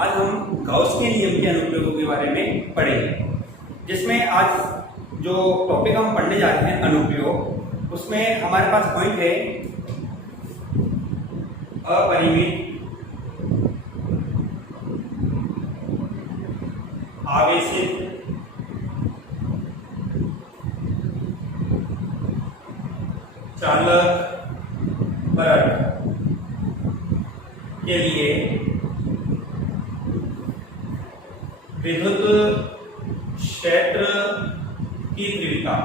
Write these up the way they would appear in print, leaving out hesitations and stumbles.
आज हम गाउस के नियम के अनुप्रयोगों के बारे में पढ़ेंगे, जिसमें आज जो टॉपिक हम पढ़ने जा रहे हैं अनुप्रयोग, उसमें हमारे पास पॉइंट है अपरिमित आवेशित चालक परत के लिए विद्युत क्षेत्र की तीव्रता।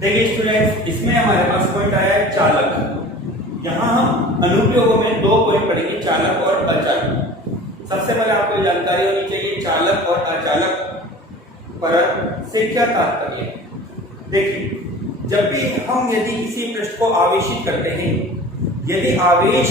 देखिए स्टूडेंट्स, इसमें हमारे पास पॉइंट आया है चालक। यहां हम अनुप्रयोगों में दो पॉइंट पढ़ेंगे, चालक और अचालक। सबसे पहले आपको जानकारी होनी चाहिए चालक और अचालक परत से क्या तात्पर्य है। देखिए, जब भी हम यदि किसी पृष्ठ को आवेशित करते हैं, यदि आवेश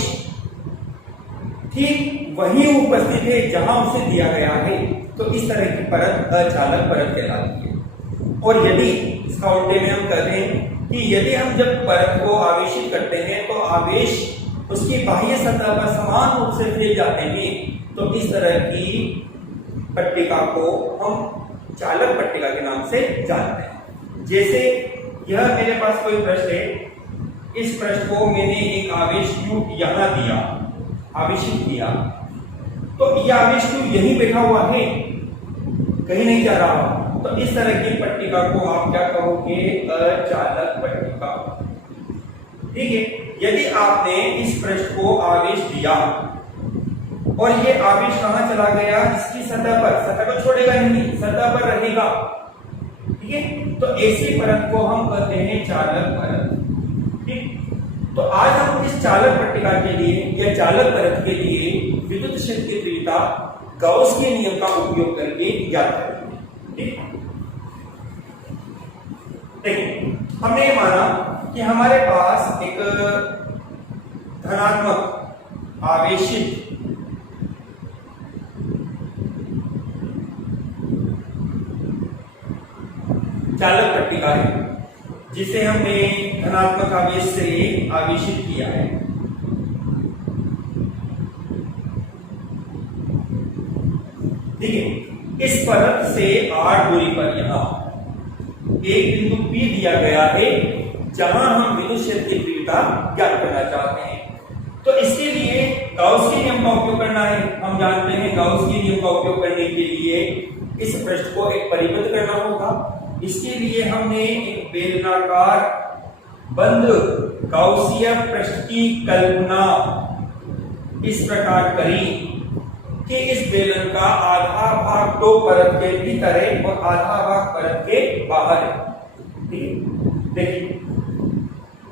ठीक वहीं उपस्थित है जहां उसे दिया गया है, तो इस तरह की परत अचालक परत कहलाती है। और यदि इसका उल्टे में हम कहते हैं कि यदि हम जब परत को आवेशित करते हैं तो आवेश उसकी बाह्य सतह पर समान रूप से फैल जाते हैं, तो इस तरह की पट्टिका को हम चालक पट्टिका के नाम से जानते हैं। जैसे यह मेरे पास कोई पृष्ठ है, इस पृष्ठ को मैंने एक आवेश Q यहां दिया, आवेशित किया, तो यह आवेश Q यहीं बैठा हुआ है, कहीं नहीं जा रहा। तो इस तरह की पट्टिका को आप क्या कहोगे? अचालक पट्टिका। ठीक है। यदि आपने इस पृष्ठ को आवेश दिया और ये आवेश कहां चला गया? इसकी सतह पर, सतह को छोड़ेगा नहीं, सतह पर रहेगा। ठीक है, तो ऐसी परत को हम कहते हैं चालक परत। ठीक, तो आज हम इस चालक पट्टिका के लिए या चालक परत के लिए विद्युत क्षेत्र की तीव्रता गाउस के नियम का उपयोग करके ज्ञात करेंगे। ठीक, देखिए, हमने माना कि हमारे पास एक धनात्मक आवेशित चालक पट्टिका है, जिसे हमने धनात्मक आवेश से आवेशित किया है। ठीक है, इस परत से r दूरी पर यहां एक बिंदु P दिया गया है, जहां हम विद्युत क्षेत्र की तीव्रता ज्ञात करना चाहते हैं। तो इसके लिए गाउस के नियम का उपयोग करना है। हम जानते हैं गाउस के नियम का उपयोग करने के लिए इस पृष्ठ को एक परिबद्ध करना होगा। इसके लिए हमने एक बेलनाकार बंद गाउसीय पृष्ठ की कल्पना इस प्रकार करी कि इस बेलन का आधा भाग तो परत के भीतर है और आधा भाग परत के बाहर है। ठीक है, देखिए,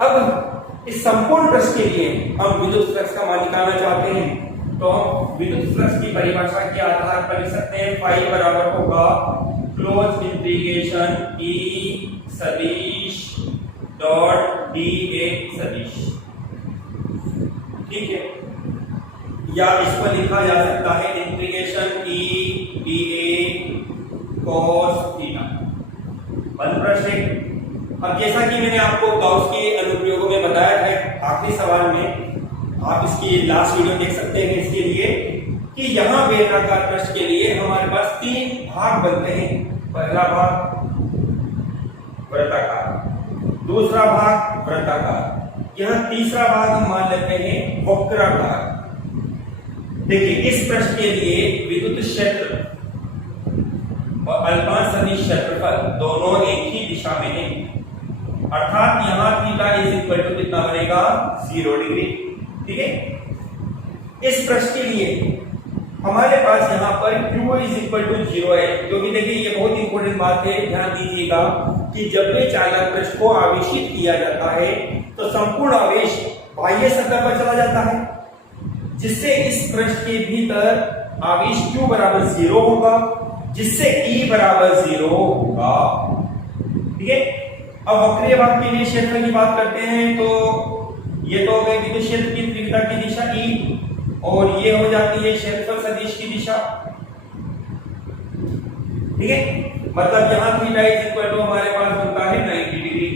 अब इस संपूर्ण पृष्ठ के लिए हम विद्युत फ्लक्स का मान निकालना चाहते हैं, तो हम विद्युत फ्लक्स की परिभाषा के आधार पर लिख सकते हैं फाई बराबर होगा क्लोज इंटीग्रेशन ई सदिश डॉट डी ए सदिश। ठीक है, या इसको लिखा जा सकता है इंटीग्रेशन ई डी ए कॉस थीटा। बन प्रश्न। अब जैसा कि मैंने आपको गाउस के अनुप्रयोगों में बताया है, आखिरी सवाल में आप इसकी लास्ट वीडियो देख सकते हैं इसके लिए, कि यहां बेलनाकार पृष्ठ के लिए हमारे पास तीन भाग बनते हैं। पहला भाग वृत्ताकार, दूसरा भाग वृत्ताकार, यह तीसरा भाग हम मान लेते हैं वक्राकार। देखिए, इस पृष्ठ के लिए विद्युत क्षेत्र और अल्पमान सदिश क्षेत्रफल दोनों एक ही दिशा में है, अर्थात यहां थीटा इज इक्वल टू कितना बनेगा? 0 डिग्री। ठीक है, इस पृष्ठ के लिए हमारे पास यहां पर Q इज इक्वल टू 0 है, क्योंकि देखिए ये बहुत इंपॉर्टेंट बात है, ध्यान दीजिएगा कि जब भी चालक पृष्ठ को आवेशित किया जाता है तो संपूर्ण आवेश बाह्य सतह पर चला जाता है, जिससे इस पृष्ठ के भीतर आवेश Q बराबर 0 होगा, जिससे E बराबर 0 होगा। ठीक है, अब वक्रीय भाग के लिए क्षेत्र की बात करते हैं, तो ये तो हो गई विद्युत क्षेत्र की तीव्रता की दिशा E, और ये हो जाती है क्षेत्रफल सदिश की दिशा। ठीक है, मतलब यहां थीटा इज इक्वल टू हमारे पास बनता है 90 डिग्री।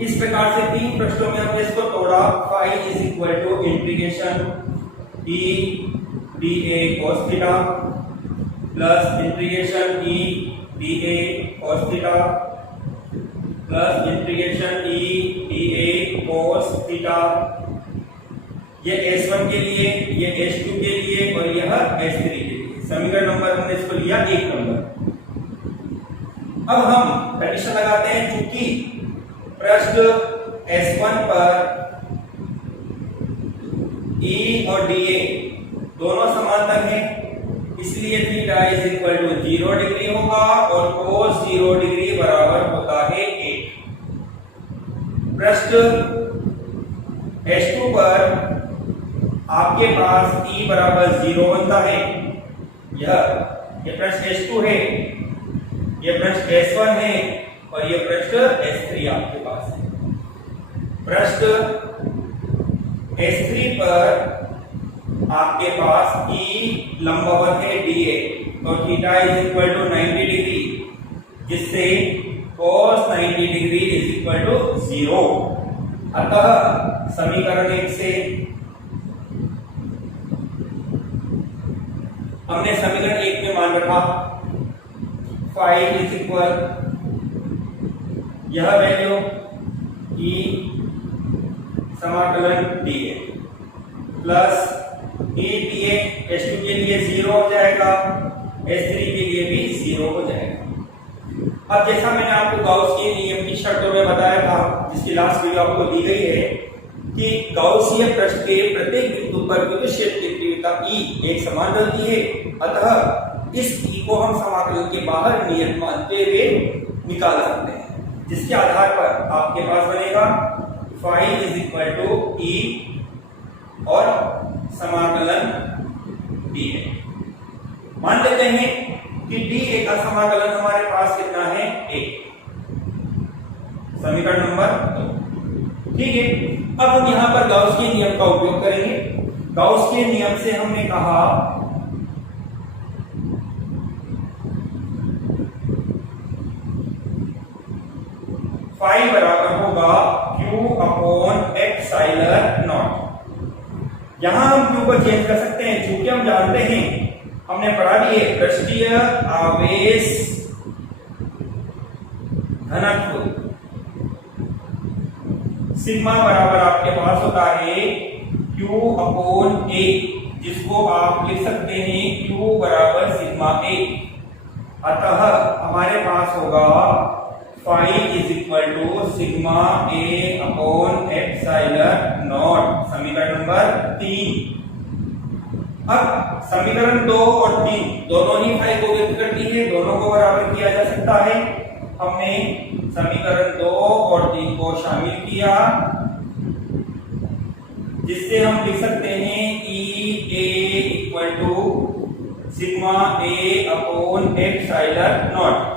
इस प्रकार से तीन पृष्ठों में हमने इसको तोड़ा होगा phi is equal to integration E D A cos theta plus integration E D A cos theta plus integration E D A cos theta. ये S1 के लिए, ये S2 के लिए और यह S3 के लिए। समीकरण नंबर हमने इसको लिया 1 नंबर। अब हम कंडीशन लगाते हैं, चूंकि पृष्ठ S1 पर E और DA दोनों समांतर हैं, इसलिए theta is equal to 0 degree होगा और cos 0 डिग्री बराबर होता है 1। पृष्ठ S2 पर आपके पास E बराबर 0 बनता है। ये पृष्ठ S2 है, ये पृष्ठ S1 है और ये पृष्ठ S3 आपके पास है। पृष्ठ S3 पर आपके पास E लंबवत है DA, तो theta is equal to 90 degree, जिससे cos 90 degree is equal to 0। अतः समीकरण 1 से हमने समीकरण 1 में मान रखा फाई इज इक्वल यह वैल्यू E समाकलन DA plus E DA S2 के लिए 0 हो जाएगा, S3 के लिए भी 0 हो जाएगा। अब जैसा मैंने आपको गाउस के नियम की शर्तों में बताया था, जिसकी लास्ट वीडियो आपको दी गई है, कि गाउसीय पृष्ठ के प्रत्येक बिंदु पर विद्युत क्षेत्र की तीव्रता E एक समान रहती है। अतः इस E को हम समाकलन के बाहर नियत मानते हुए निकाल सकते हैं, जिसके आधार पर आपके पास बनेगा phi is equal to E और समाकलन DA। मान लेते हैं कि DA का समाकलन हमारे पास कितना है 1, समीकरण नंबर 2। ठीक है, अब हम यहां पर गाउस के नियम का उपयोग करेंगे। गाउस के नियम से हमने कहा फाई बराबर होगा Q अपॉन एप्सिलॉन नॉट। यहां हम Q को चेंज कर सकते हैं, चूंकि हम जानते हैं, हमने पढ़ा भी है, पृष्ठीय आवेश घनत्व सिग्मा बराबर आपके पास होता है Q अपॉन A, जिसको आप लिख सकते हैं Q बराबर सिग्मा A। अतः हमारे पास होगा phi is equal to sigma A upon epsilon naught, समीकरण नंबर 3। अब समीकरण 2 और 3 दोनों ही फाई को व्यक्त करती है, दोनों को बराबर किया जा सकता है। हमने समीकरण 2 और 3 को शामिल किया, जिससे हम लिख सकते हैं E A equal to sigma A upon epsilon naught.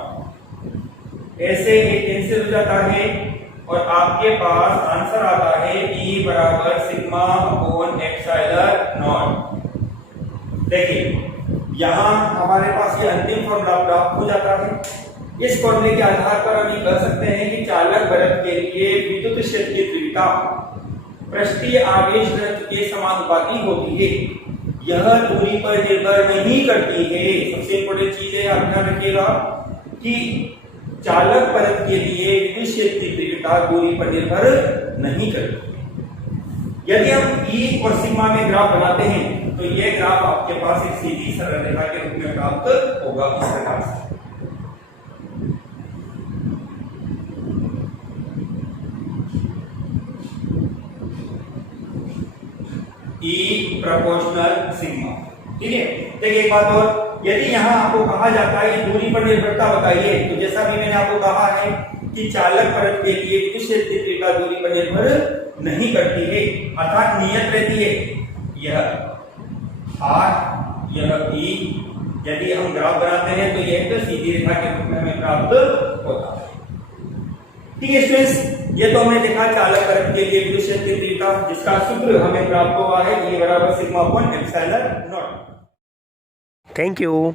ऐसे एक कैंसिल हो जाता है और आपके पास आंसर आता है E बराबर सिग्मा अपॉन एप्सिलॉन नॉट। देखिए, यहां हमारे पास ये अंतिम फॉर्मूला प्राप्त हो जाता है। इस फॉर्मूले के आधार पर हम ये कह सकते हैं कि चालक बल्ब के लिए विद्युत क्षेत्र की तीव्रता पृष्ठीय आवेश घनत्व के समानुपाती होती है। यह दूरी पर निर्भर नहीं करती है। सबसे इंपॉर्टेंट चीज है, आप ध्यान रखिएगा कि चालक परत के लिए विद्युत क्षेत्र की तीव्रता दूरी पर निर्भर नहीं करती है। यदि हम E और सिग्मा में ग्राफ बनाते हैं, तो यह ग्राफ आपके पास एक सीधी सरल रेखा के रूप में प्राप्त होगा इस प्रकार से। E proportional sigma. ठीक है, देखिए एक बात और, यदि यहाँ आपको कहा जाता है दूरी पर निर्भरता बताइए, तो जैसा भी मैंने आपको कहा है कि चालक परत के लिए विद्युत क्षेत्र की तीव्रता दूरी पर निर्भर नहीं करती है, अर्थात नियत रहती है। यह R, यह E, यदि हम ग्राफ बनाते हैं तो यह तो सीधी रेखा के रूप में हमें प्राप्त होता है। ठीक है स्टूडेंट्स, ये तो हमने देखा चालक परत के लिए विद्युत क्षेत्र की तीव्रता, जिसका सूत्र हमें प्राप्त हुआ है E बराबर sigma upon epsilon not. Thank you.